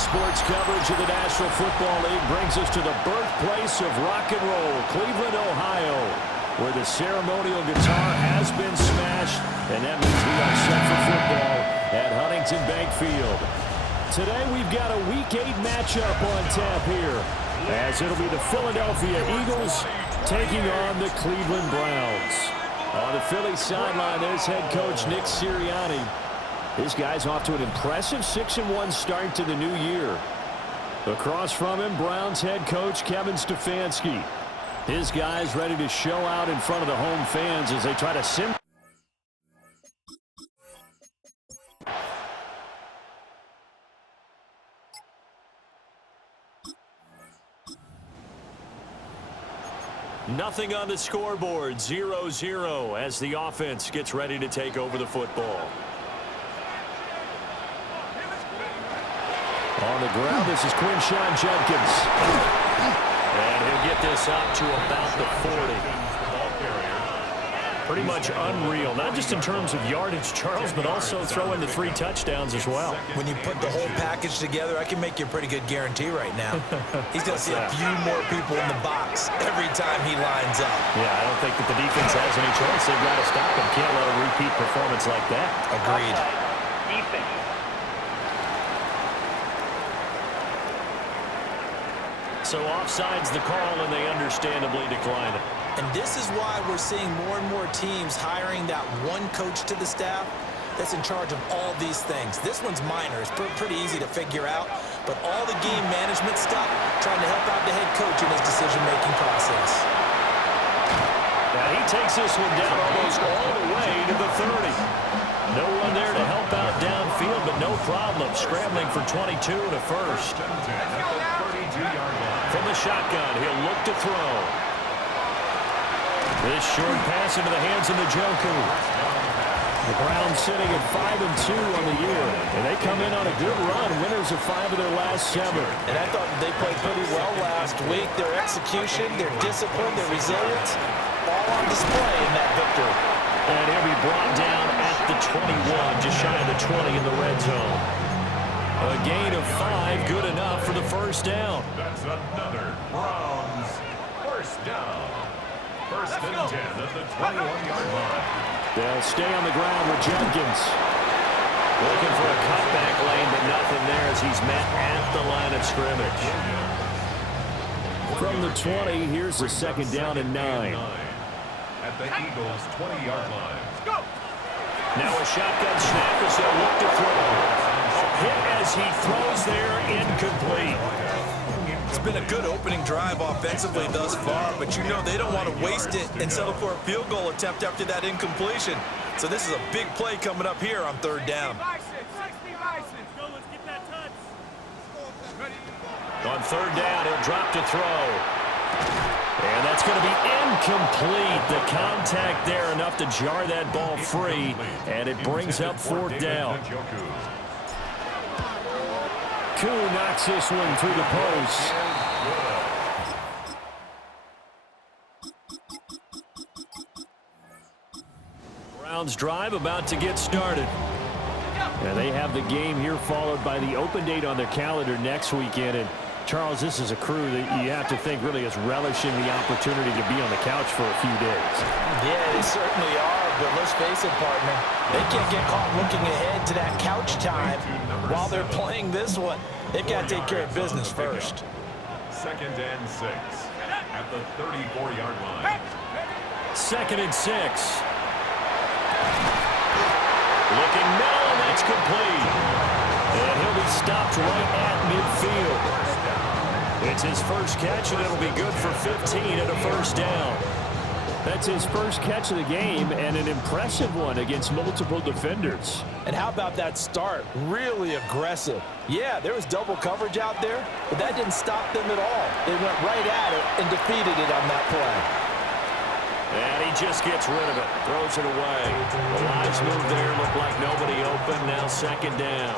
Sports coverage of the National Football League brings us to the birthplace of rock and roll, Cleveland, Ohio, where the ceremonial guitar has been smashed, and that means we are set for football at Huntington Bank Field. Today we've got a Week 8 matchup on tap here, as it'll be the Philadelphia Eagles taking on the Cleveland Browns. On the Philly sideline, there's head coach Nick Sirianni. This guy's off to an impressive 6-1 start to the new year. Across from him, Browns head coach Kevin Stefanski. His guys ready to show out in front of the home fans as they try to sim. Nothing on the scoreboard, 0-0 as the offense gets ready to take over the football. On the ground, this is Quinshon Judkins. And he'll get this up to about the 40. Pretty much unreal, not just in terms of yardage, Charles, but also throwing the 3 touchdowns as well. When you put the whole package together, I can make you a pretty good guarantee right now. He's going to see a few more people in the box every time he lines up. Yeah, I don't think that the defense has any choice. They've got to stop him. Can't let a repeat performance like that. Agreed. Defense. So offside's the call, and they understandably decline it. And this is why we're seeing more and more teams hiring that one coach to the staff that's in charge of all these things. This one's minor. It's pretty easy to figure out. But all the game management stuff, trying to help out the head coach in his decision-making process. Now he takes this one down almost all the way to the 30. No one there to help out downfield, but no problem. Scrambling for 22 to first. From the shotgun, he'll look to throw. This short pass into the hands of Njoku. The Browns sitting at 5-2 on the year, and they come in on a good run, winners of 5 of their last 7. And I thought they played pretty well last week. Their execution, their discipline, their resilience, all on display in that victory. And he'll be brought down at the 21, just shy of the 20 in the red zone. A gain of 5, good enough for the first down. That's another Browns first down. First and 10 at the 21-yard line. They'll stay on the ground with Judkins. Looking for a cutback lane, but nothing there as he's met at the line of scrimmage. From the 20, here's the second down and 9. At the Eagles' 20-yard line. Now a shotgun snap as they'll look to throw. Hit as he throws there, incomplete. It's been a good opening drive offensively thus far, but you know they don't want to waste it and settle for a field goal attempt after that incompletion. So this is a big play coming up here on 3rd down. On 3rd down, he'll drop to throw. And that's going to be incomplete. The contact there enough to jar that ball free, and it brings up 4th down. Koo knocks this one through the post. Browns drive about to get started. And they have the game here followed by the open date on their calendar next weekend. And Charles, this is a crew that you have to think really is relishing the opportunity to be on the couch for a few days. Yeah, they certainly are, but let's face it, partner. They can't get caught looking ahead to that couch time while they're playing this one. They've got to take care of business first. 2nd and 6 at the 34-yard line. 2nd and 6. Looking middle, and that's complete. And he'll be stopped right at midfield. It's his first catch, and it'll be good for 15 and a first down. That's his first catch of the game, and an impressive one against multiple defenders. And how about that start? Really aggressive. Yeah, there was double coverage out there, but that didn't stop them at all. They went right at it and defeated it on that play. And he just gets rid of it, throws it away. The lines move there, look like nobody open, now 2nd down.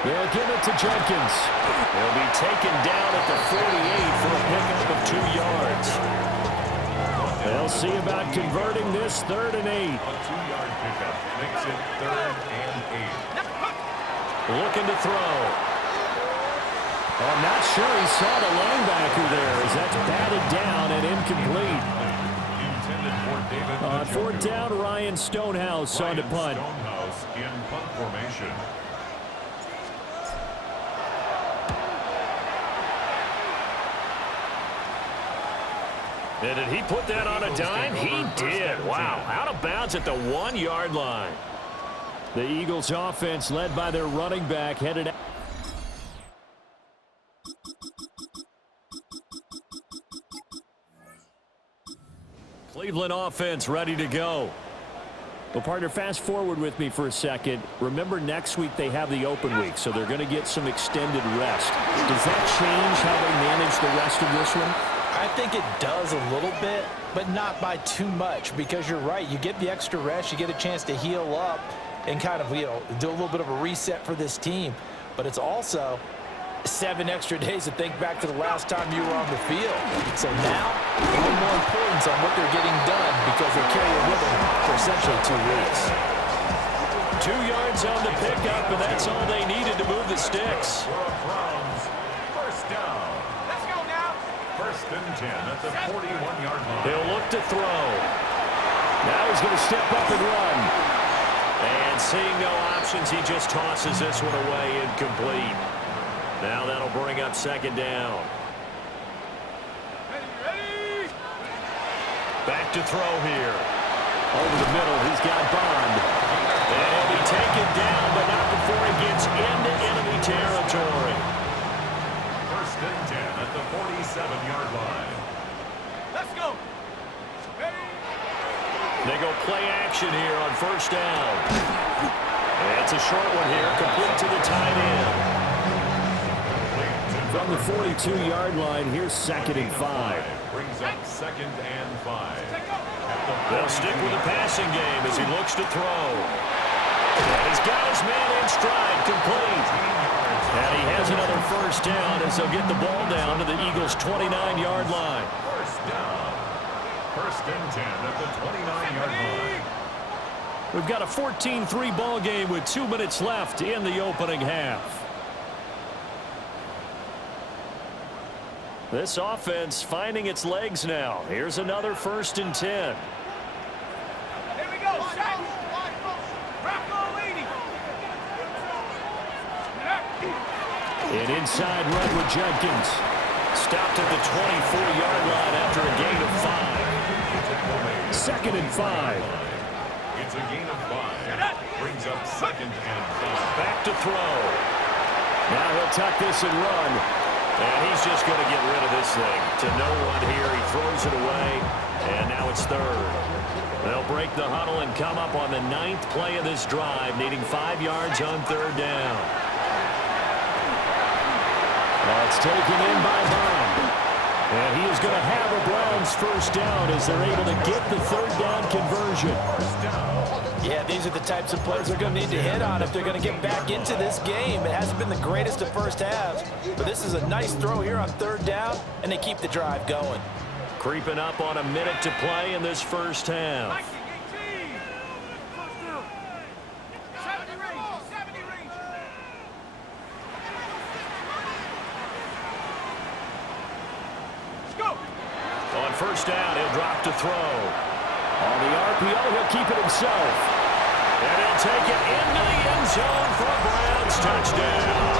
They'll give it to Judkins. He'll be taken down at the 48 for a pickup of 2 yards. They'll see about converting this 3rd and 8. A 2-yard pickup makes it 3rd and 8. Looking to throw. I'm not sure he saw the linebacker there as that's batted down and incomplete. Intended for David On 4th down, Ryan Stonehouse on to punt. Stonehouse in punt formation. And did he put that on a dime? He did. Wow. Out of bounds at the 1-yard line. The Eagles offense led by their running back headed out. Cleveland offense ready to go. Well, partner, fast forward with me for a second. Remember, next week they have the open week, so they're going to get some extended rest. Does that change how they manage the rest of this one? I think it does a little bit, but not by too much, because you're right. You get the extra rest, you get a chance to heal up and kind of, do a little bit of a reset for this team. But it's also 7 extra days to think back to the last time you were on the field. So now, a little more importance on what they're getting done because they carry it with them for essentially 2 weeks. 2 yards on the pickup, and that's all they needed to move the sticks. Browns, first down. Let's go now. 1st and 10 at the 41-yard line. He'll look to throw. Now he's going to step up and run. And seeing no options, he just tosses this one away incomplete. Now that'll bring up 2nd down. Ready. Back to throw here. Over the middle, he's got Bond. And he'll be taken down, but not before he gets into enemy territory. 1st and 10 at the 47-yard line. Let's go. Ready. They go play action here on 1st down. And it's a short one here, complete to the tight end. From the 42-yard line, here's 2nd and 5. Brings up 2nd and 5. They'll stick with the passing game as he looks to throw. And he's got his man in stride, complete. And he has another 1st down as they'll get the ball down to the Eagles' 29-yard line. 1st down. 1st and 10 at the 29-yard line. We've got a 14-3 ball game with 2 minutes left in the opening half. This offense finding its legs now. Here's another 1st and 10. Here we go. Shot. Rocco leading. An inside run with Jenkins. Stopped at the 24-yard line after a gain of 5. 2nd and 5. It's a gain of 5. Brings up 2nd and 5. Back to throw. Now he'll tuck this and run. And he's just going to get rid of this thing. To no one here. He throws it away. And now it's 3rd. They'll break the huddle and come up on the 9th play of this drive, needing 5 yards on 3rd down. That's taken in by Bond. And he is going to have a Browns 1st down as they're able to get the 3rd down conversion. Yeah, these are the types of plays they're going to need to hit on if they're going to get back into this game. It hasn't been the greatest of first halves, but this is a nice throw here on 3rd down, and they keep the drive going. Creeping up on a minute to play in this 1st half. 70 range. Go. On 1st down, he'll drop to throw. On the RPO, he'll keep it himself. And he'll take it into the end zone for a Browns touchdown.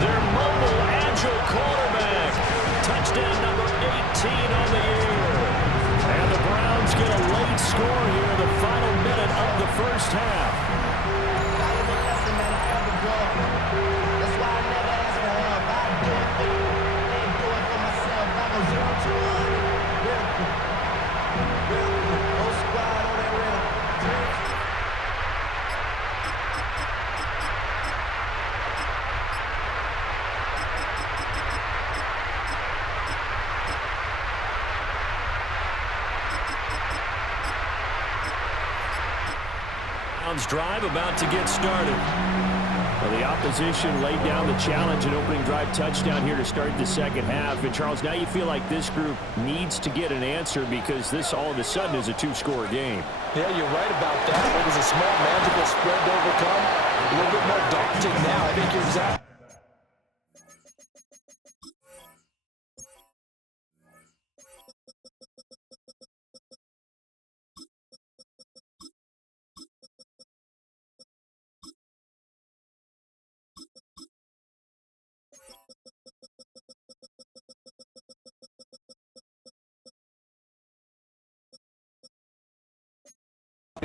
Their mobile, agile quarterback. Touchdown number 18 on the year. And the Browns get a late score here in the final minute of the 1st half. That's why I never ask for help. I do it for you. Ain't do it for myself. I'm a 0 to 100. Whole squad on that rhythm. Browns drive about to get started. A Well, the opposition laid down the challenge and opening drive touchdown here to start the second half. And, Charles, now you feel like this group needs to get an answer because this all of a sudden is a two-score game. Yeah, you're right about that. It was a small, magical spread to overcome. A little bit more daunting now. I think you're exactly.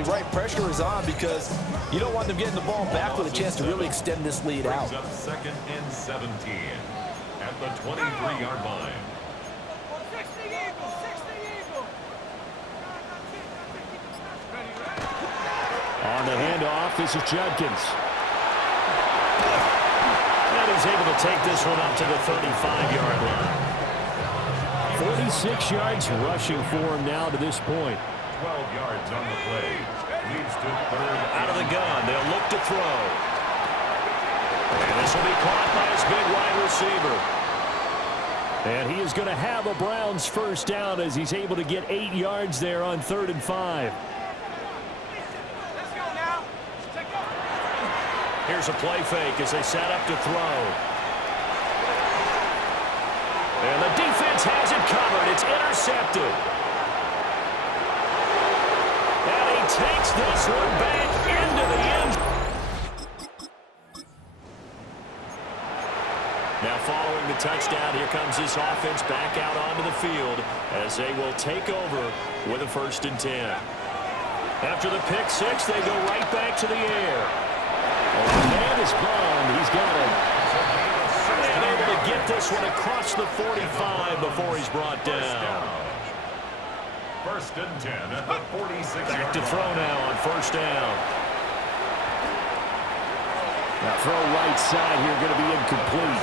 Right, pressure is on because you don't want them getting the ball back with a chance to really extend this lead out. Brings up 2nd and 17 at the 23-yard line. 60 Eagle, 60 Eagle. On the handoff, this is Judkins. And he's able to take this one up to the 35-yard line. 46 yards rushing for him now to this point. 12 yards on the play. Leads to 3rd. Out of the gun, they'll look to throw. And this will be caught by his big wide receiver. And he is going to have a Browns first down as he's able to get 8 yards there on 3rd and 5. Let's go now. Take off. Here's a play fake as they set up to throw. And the defense has it covered. It's intercepted. And he takes this one back into the end. Now following the touchdown, here comes this offense back out onto the field as they will take over with a 1st and 10. After the pick six, they go right back to the air. Oh, the man is Bond. He's got it. And able to get this one across the 45 before he's brought down. 1st and 10 at the 46-yard line. Back to throw now on 1st down. Now throw right side here, going to be incomplete.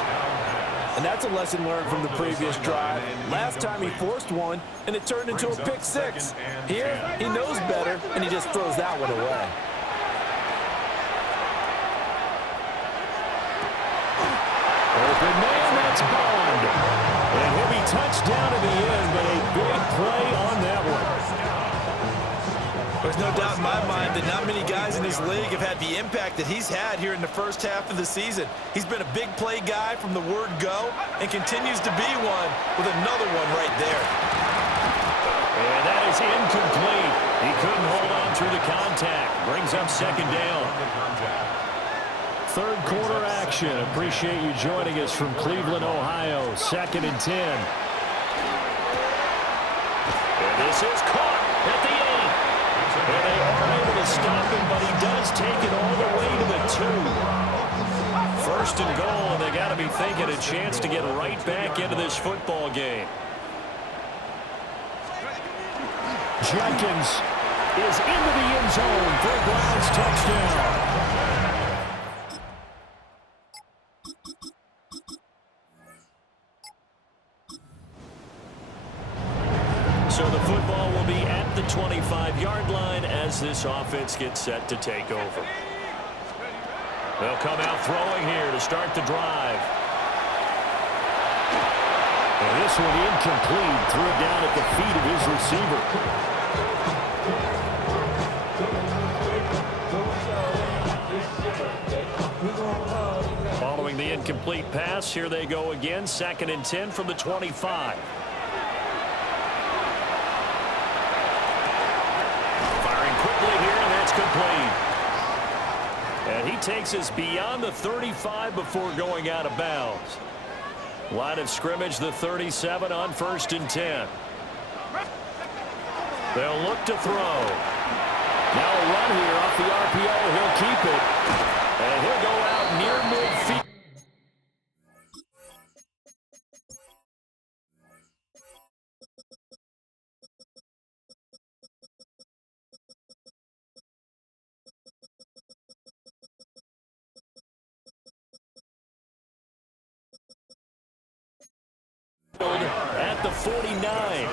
And that's a lesson learned from the previous drive. Last time he forced one, and it turned into a pick six. Here, he knows better, and he just throws that one away. Open man, that's Bond. And he'll be touchdown at the end, but a big play on that one. There's no doubt in my mind that not many guys in this league have had the impact that he's had here in the first half of the season. He's been a big play guy from the word go and continues to be one with another one right there. And that is incomplete. He couldn't hold on through the contact. Brings up 2nd down. 3rd quarter action. Appreciate you joining us from Cleveland, Ohio. 2nd and 10. And this is caught at the 8. And they are able to stop him, but he does take it all the way to the 2. 1st and goal, and they got to be thinking a chance to get right back into this football game. Jenkins is into the end zone for a Browns touchdown. So the football will be at the 25-yard line as this offense gets set to take over. They'll come out throwing here to start the drive. And this one incomplete. Threw it down at the feet of his receiver. Following the incomplete pass, here they go again. 2nd and 10 from the 25. Complete. And he takes us beyond the 35 before going out of bounds. Line of scrimmage, the 37 on 1st and 10. They'll look to throw. Now a run here off the RPO. He'll keep it. And he'll go out near midfield. At the 49.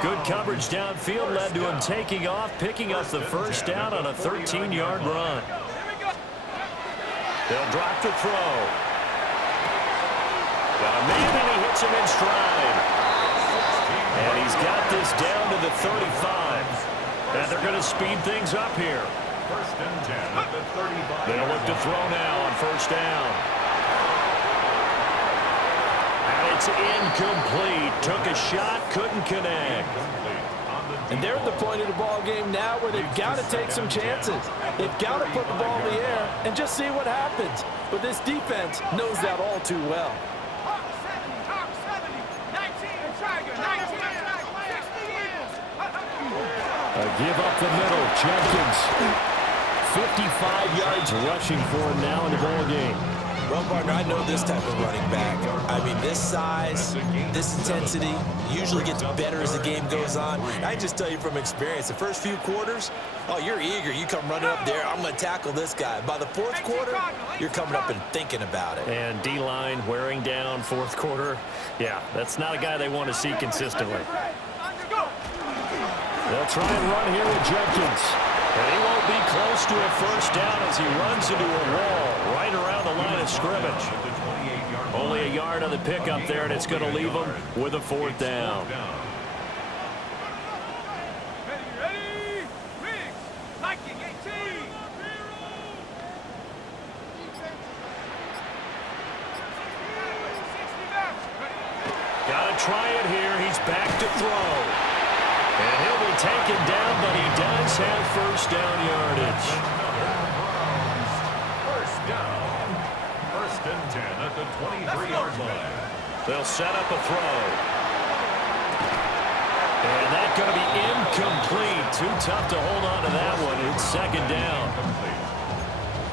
Good coverage downfield led to him taking off, picking up the 1st down on a 13-yard run. They'll drop the throw. Got a man, and he hits him in stride. And he's got this down to the 35. And they're going to speed things up here. First and 10 at the 35. They'll look to throw now on first down. And it's incomplete. Took a shot, couldn't connect. And they're at the point of the ball game now where they've got to take some chances. They've got to put the ball in the air and just see what happens. But this defense knows that all too well. Hawk 70, 19 Tiger, 19 Tiger, 60 Eagles. A give up the middle. Jenkins, 55 yards rushing for him now in the ball game. Well, partner, I know this type of running back. I mean, this size, this intensity usually gets better as the game goes on. I just tell you from experience, the first few quarters, oh, you're eager. You come running up there, I'm going to tackle this guy. By the fourth quarter, you're coming up and thinking about it. And D-line wearing down fourth quarter. Yeah, that's not a guy they want to see consistently. They'll try and run here with Jenkins. And he won't be close to a first down as he runs into a wall right around the line of scrimmage. Only a yard on the pickup there, and it's going to leave him with a fourth down. Ready, Riggs, Viking 18. Got to try it here. He's back to throw. And he'll be taken down, but he does have first down yardage. First down. First and 10 at the 23-yard line. They'll set up a throw. And that's going to be incomplete. Too tough to hold on to that one. It's second down.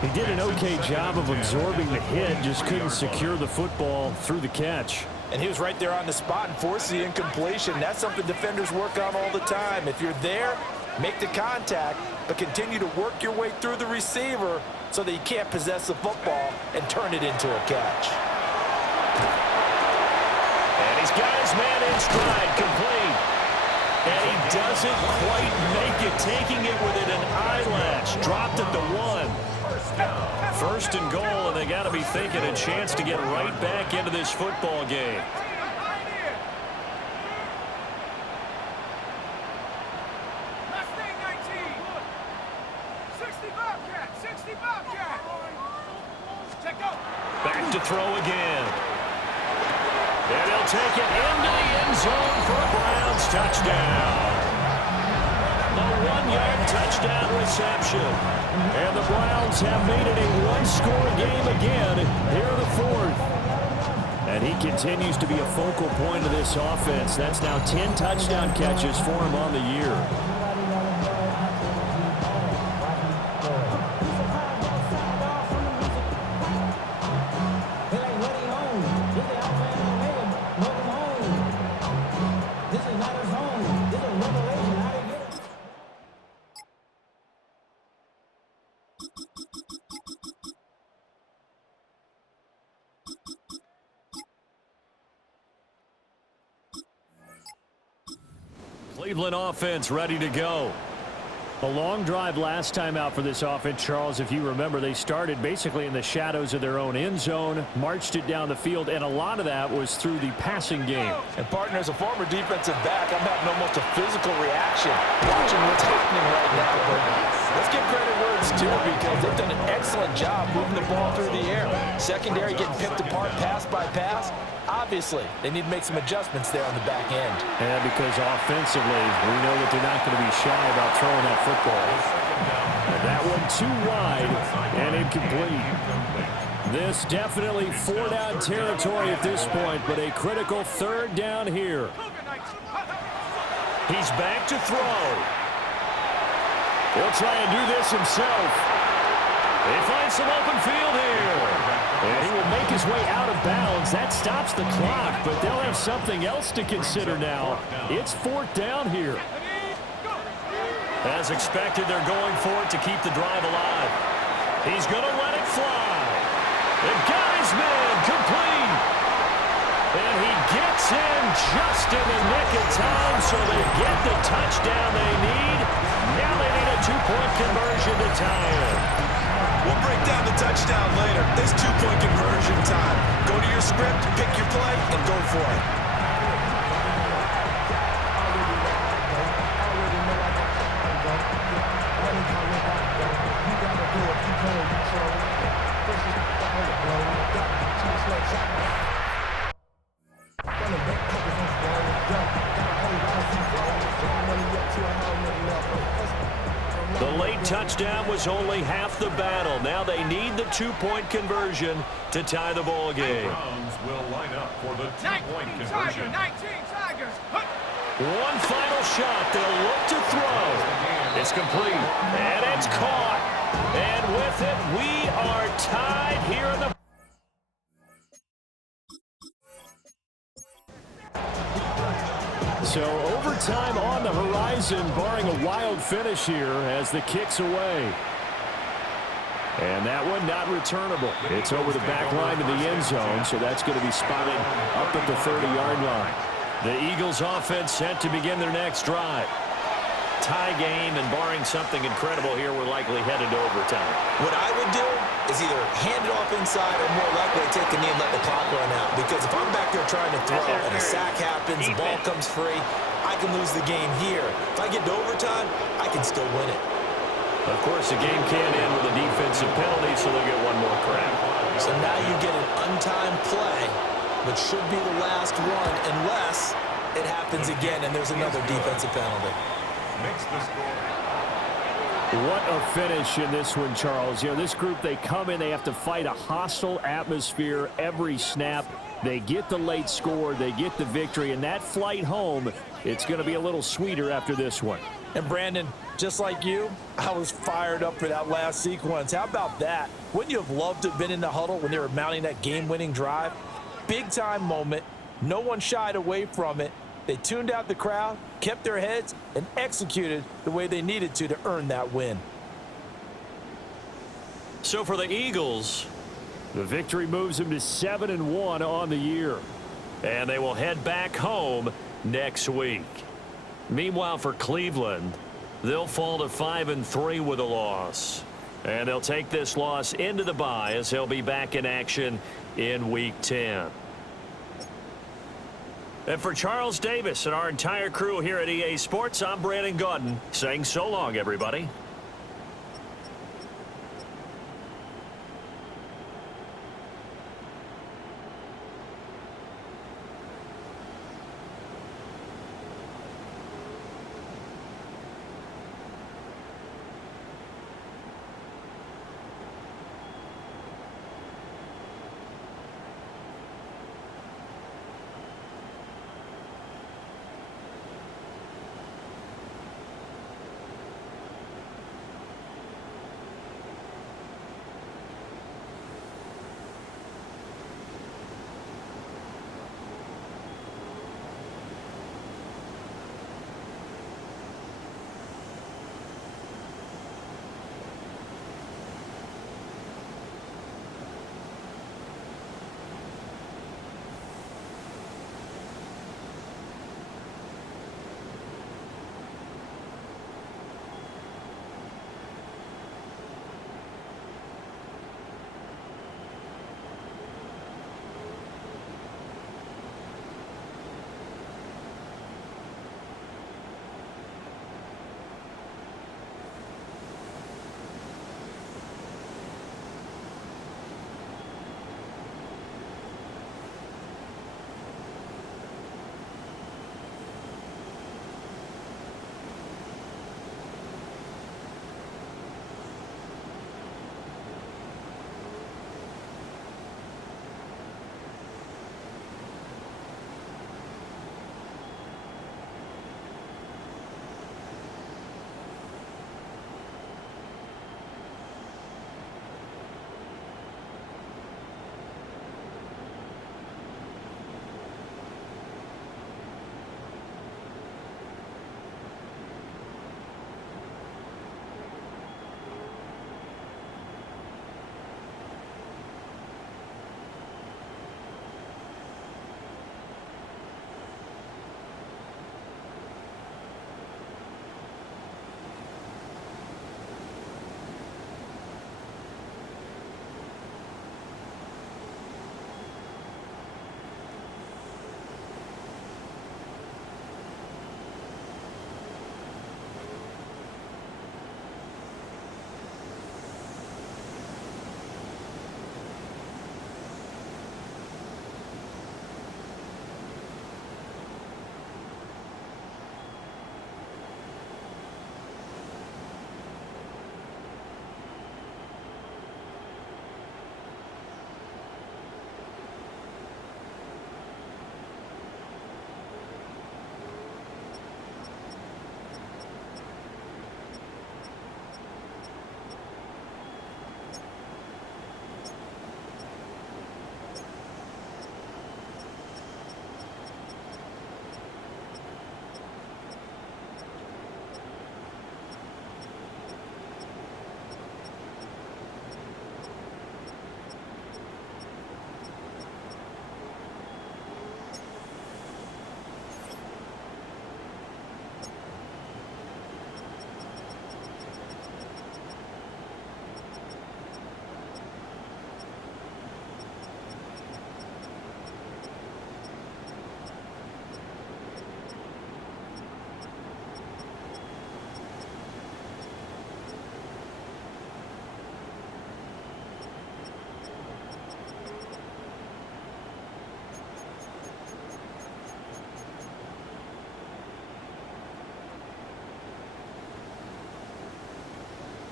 He did an okay job of absorbing the hit, just couldn't secure the football through the catch. And he was right there on the spot and forced the incompletion. That's something defenders work on all the time. If you're there, make the contact, but continue to work your way through the receiver so that you can't possess the football and turn it into a catch. And he's got his man in stride, complete. And he doesn't quite make it, taking it within an eyelash. Dropped at the 1. First and goal, and they got to be thinking a chance to get right back into this football game. Mustang 19. 60 Bobcat, 60 Bobcat. Check out. Back to throw again. And he'll take it into the end zone for a Browns touchdown. A 1-yard touchdown reception. And the Browns have made it a one-score game again here in the fourth. And he continues to be a focal point of this offense. That's now 10 touchdown catches for him on the year. Cleveland offense ready to go. A long drive last time out for this offense, Charles. If you remember, they started basically in the shadows of their own end zone, marched it down the field, and a lot of that was through the passing game. And, partner, as a former defensive back, I'm having almost a physical reaction watching what's happening right now. But let's give credit where it's due because they've done an excellent job moving the ball through the air. Secondary getting picked apart pass by pass. Obviously, they need to make some adjustments there on the back end. And because offensively, we know that they're not going to be shy about throwing that football. And that one too wide and incomplete. This definitely four-down territory at this point, but a critical third down here. He's back to throw. He'll try and do this himself. They find some open field here. And he will make his way out of bounds. That stops the clock, but they'll have something else to consider now. It's fourth down here. As expected, they're going for it to keep the drive alive. He's going to let it fly. They've got his man complete. And he gets in just in the nick of time, so they get the touchdown they need. Now they need a two-point conversion to tie it. We'll break down the touchdown later. It's two-point conversion time. Go to your script, pick your play, and go for it. The late touchdown was only half the battle. Now they need the two-point conversion to tie the ball game. Browns will line up for the two-point 19 conversion. Tigers. One final shot. They'll look to throw. It's complete, and it's caught. And with it, we are tied here in the... So overtime on the horizon, barring a wild finish here as the kick's away. And that one not returnable. It's over the back line to the end zone, so that's going to be spotted up at the 30-yard line. The Eagles offense set to begin their next drive. Tie game, and barring something incredible here, we're likely headed to overtime. What I would do is either hand it off inside or more likely take a knee and let the clock run out. Because if I'm back there trying to throw and a sack happens, the ball comes free, I can lose the game here. If I get to overtime, I can still win it. Of course, the game can end with a defensive penalty, so they'll get one more crack. So now you get an untimed play, which should be the last one, unless it happens again and there's another defensive penalty. Makes the score. What a finish in this one, Charles. You know, this group, they come in, they have to fight a hostile atmosphere every snap. They get the late score, they get the victory, and that flight home, it's going to be a little sweeter after this one. And Brandon, just like you, I was fired up for that last sequence. How about that? Wouldn't you have loved to have been in the huddle when they were mounting that game-winning drive? Big-time moment. No one shied away from it. They tuned out the crowd, kept their heads, and executed the way they needed to earn that win. So for the Eagles, the victory moves them to 7-1 on the year. And they will head back home next week. Meanwhile, for Cleveland, they'll fall to 5-3 with a loss. And they'll take this loss into the bye as they'll be back in action in Week 10. And for Charles Davis and our entire crew here at EA Sports, I'm Brandon Gaudin saying so long, everybody.